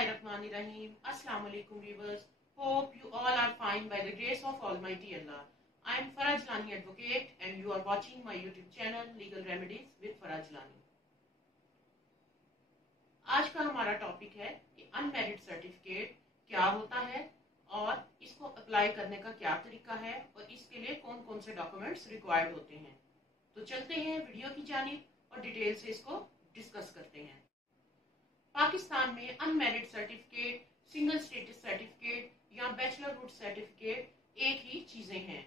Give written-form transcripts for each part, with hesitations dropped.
Bismillahirrahmanirrahim. Assalamu alaikum viewers. Hope you all are fine by the grace of Almighty Allah. I am Farah Jilani Advocate and you are watching my YouTube channel Legal Remedies with Farah Jilani. आज का हमारा topic है कि unmarried certificate क्या होता है और इसको अप्लाई करने का क्या तरीका है और इसके लिए कौन कौन से डॉक्यूमेंट्स रिक्वायर्ड होते हैं। तो चलते हैं वीडियो की जानिब और डिटेल से इसको डिस्कस करते हैं। पाकिस्तान में unmarried certificate, single status certificate या बैचलरहुड सर्टिफिकेट एक ही चीजें हैं।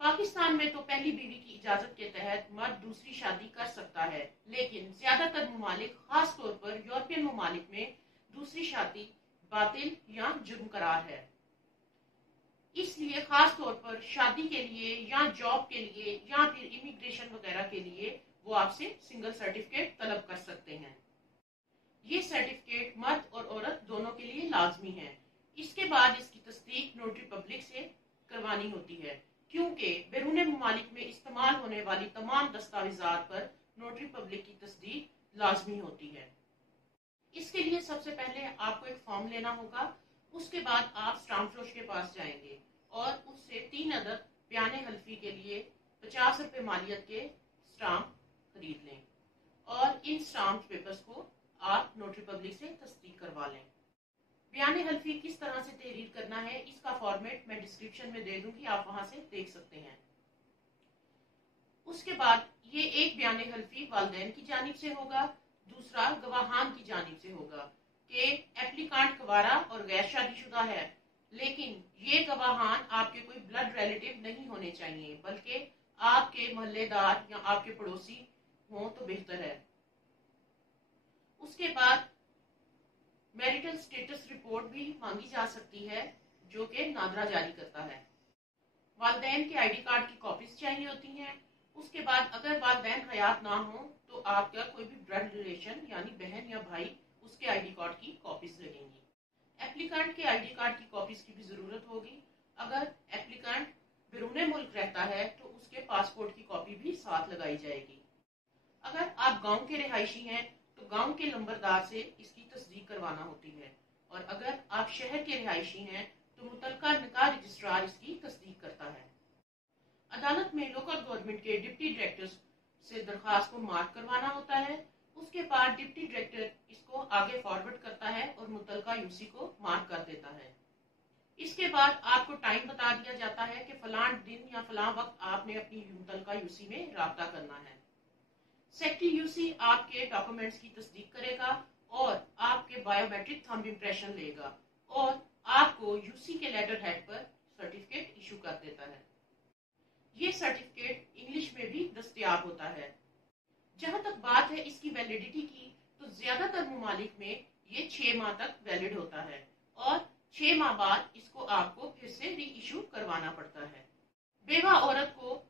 पाकिस्तान में तो पहली बीवी की इजाजत के तहत मर्द दूसरी शादी कर सकता है, लेकिन ज्यादातर ममालिक, खास तौर पर यूरोपियन ममालिक में दूसरी शादी बातिल या जुर्म करार है। इसलिए खास तौर पर शादी के लिए या जॉब के लिए या फिर इमिग्रेशन वगैरह के लिए वो आपसे सिंगल सर्टिफिकेट तलब कर सकते हैं। ये सर्टिफिकेट मर्द और औरत दोनों के लिए लाजमी है। इसके बाद इसकी तस्दीक नोटरी पब्लिक से करवानी होती है, क्योंकि बैरून ममालिक में इस्तेमाल होने वाली तमाम दस्तावेजात पर नोटरी पब्लिक की तस्दीक लाजमी होती है। इसके लिए सबसे पहले आपको एक फॉर्म लेना होगा। उसके बाद आप स्टाम्प फरोश के पास जाएंगे और उससे 3 अदद बयान हल्फी के लिए 50 रुपए मालियत के स्टाम्प खरीद लें और इन स्टाम्प पेपर्स को आप नोटरी पब्लिक से तस्दीक करवा लें। बयान हल्फी किस तरह से तहरीर करना है इसका फॉर्मेट मैं डिस्क्रिप्शन में दे दूंगी, आप वहां से देख सकते हैं। उसके बाद ये एक बयान हल्फी वालिदैन की जानिब से होगा, दूसरा गवाहान की जानिब से होगा कि एप्लीकांट कुंवारा और गैर शादीशुदा है, लेकिन ये गवाहान आपके कोई ब्लड रिलेटिव नहीं होने चाहिए, बल्कि आपके मोहल्लेदार या आपके पड़ोसी हों तो बेहतर है। उसके बाद मैरिटल स्टेटस रिपोर्ट भी मांगी जा सकती है, जो कि नादरा जारी करता है। वालिदैन के आईडी कार्ड की कॉपीज चाहिए होती हैं। उसके बाद अगर वालिदैन हयात ना हो तो आपका कोई भी ब्लड रिलेशन यानी बहन या भाई, उसके आईडी कार्ड की कॉपीज लगेंगी। एप्लीकेंट के आईडी कार्ड की कॉपीज की भी जरूरत होगी। अगर एप्लीकेंट बैरून मुल्क रहता है तो उसके पासपोर्ट की कॉपी भी साथ लगाई जाएगी। अगर आप गाँव के रिहायशी हैं तो गांव के नंबरदार से इसकी तस्दीक करवाना होती है, और अगर आप शहर के रिहायशी हैं तो मुतलका निकाह रजिस्ट्रार इसकी तस्दीक करता है। अदालत में लोकल गवर्नमेंट के डिप्टी डायरेक्टर से दरखास्त को मार्क करवाना होता है। उसके बाद डिप्टी डायरेक्टर इसको आगे फॉरवर्ड करता है और मुतलका यूसी को मार्क कर देता है। इसके बाद आपको टाइम बता दिया जाता है कि फलां दिन या फलां वक्त आपने अपनी मुतलका यूसी में राब्ता करना है। सेक्रेटरी यूसी आपके डॉक्यूमेंट्स की तस्दीक करेगा और आपके बायोमेट्रिक थंब इंप्रेशन लेगा और आपको यूसी के लेटर हेड पर सर्टिफिकेट इशू कर देता है। ये सर्टिफिकेट इंग्लिश में भी दस्तयाब होता है। जहां तक बात है इसकी वैलिडिटी की, तो ज्यादातर ममालिक में ये 6 माह तक वैलिड होता है और 6 माह बाद इसको आपको फिर से री इशू करवाना पड़ता है। बेवा औरत को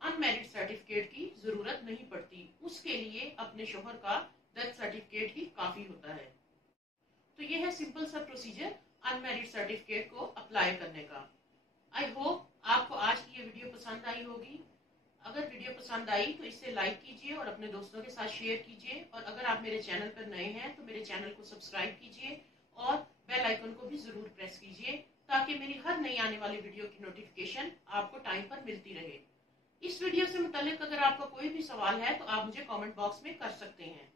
अनमेरिड सर्टिफिकेट की जरूरत नहीं पड़ती, उसके लिए अपने शोहर का डेथ सर्टिफिकेट ही काफी होता है। तो यह है सिंपल सा प्रोसीजर अनमेरिड सर्टिफिकेट को अप्लाई करने का। आई होप आपको आज की ये वीडियो पसंद आई होगी। अगर वीडियो पसंद आई तो इसे लाइक कीजिए और अपने दोस्तों के साथ शेयर कीजिए, और अगर आप मेरे चैनल पर नए हैं तो मेरे चैनल को सब्सक्राइब कीजिए और बेल आइकन को भी जरूर प्रेस कीजिए, ताकि मेरी हर नई आने वाली वीडियो की नोटिफिकेशन आपको टाइम पर मिलती रहे। इस वीडियो से मुतालिक अगर आपका कोई भी सवाल है तो आप मुझे कमेंट बॉक्स में कर सकते हैं।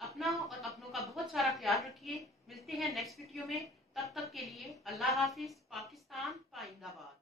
अपना और अपनों का बहुत सारा ख्याल रखिए। मिलते हैं नेक्स्ट वीडियो में, तब तक के लिए अल्लाह हाफिज। पाकिस्तान पाइंदाबाद।